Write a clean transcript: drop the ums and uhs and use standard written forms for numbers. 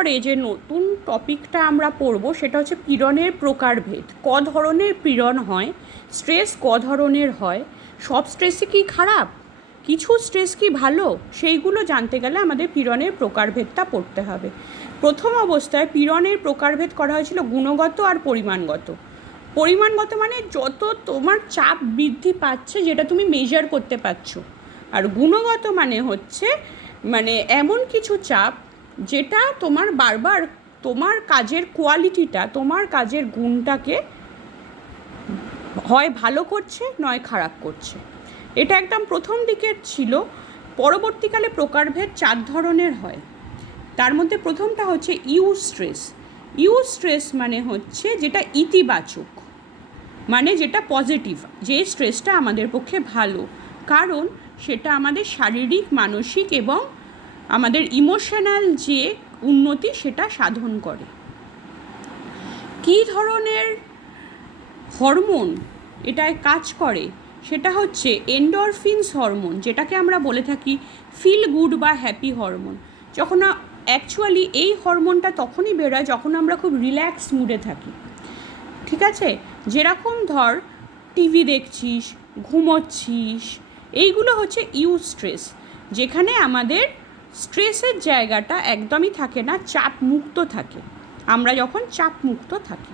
এরপরে যে নতুন টপিকটা আমরা পড়ব সেটা হচ্ছে পীড়নের প্রকারভেদ। ক ধরনের পীড়ন হয়, স্ট্রেস ক ধরনের হয়, সব স্ট্রেসই কি খারাপ, কিছু স্ট্রেস কি ভালো, সেইগুলো জানতে গেলে আমাদের পীড়নের প্রকারভেদটা পড়তে হবে। প্রথম অবস্থায় পীড়নের প্রকারভেদ করা হয়েছিল গুণগত আর পরিমাণগত। পরিমাণগত মানে যত তোমার চাপ বৃদ্ধি পাচ্ছে যেটা তুমি মেজার করতে পারছো, আর গুণগত মানে হচ্ছে মানে এমন কিছু চাপ যেটা তোমার বারবার তোমার কাজের কোয়ালিটিটা, তোমার কাজের গুণটাকে হয় ভালো করছে নয় খারাপ করছে। এটা একদম প্রথম দিকের ছিল। পরবর্তীকালে প্রকারভেদ 4 ধরনের হয়। তার মধ্যে প্রথমটা হচ্ছে ইউ স্ট্রেস। ইউ স্ট্রেস মানে হচ্ছে যেটা ইতিবাচক, মানে যেটা পজিটিভ, যে স্ট্রেসটা আমাদের পক্ষে ভালো, কারণ সেটা আমাদের শারীরিক, মানসিক এবং আমাদের ইমোশনাল যে উন্নতি সেটা সাধন করে। কী ধরনের হরমোন এটায় কাজ করে সেটা হচ্ছে এন্ডরফিনস হরমোন, যেটাকে আমরা বলে থাকি ফিল গুড বা হ্যাপি হরমোন। যখন অ্যাকচুয়ালি এই হরমোনটা তখনই বেরোয় যখন আমরা খুব রিল্যাক্স মুডে থাকি। ঠিক আছে, যেরকম ধর টিভি দেখছিস, ঘুমোচ্ছিস, এইগুলো হচ্ছে ইউ স্ট্রেস, যেখানে আমাদের স্ট্রেসের জায়গাটা একদমই থাকে না, চাপ মুক্ত থাকে, আমরা যখন চাপ মুক্ত থাকি।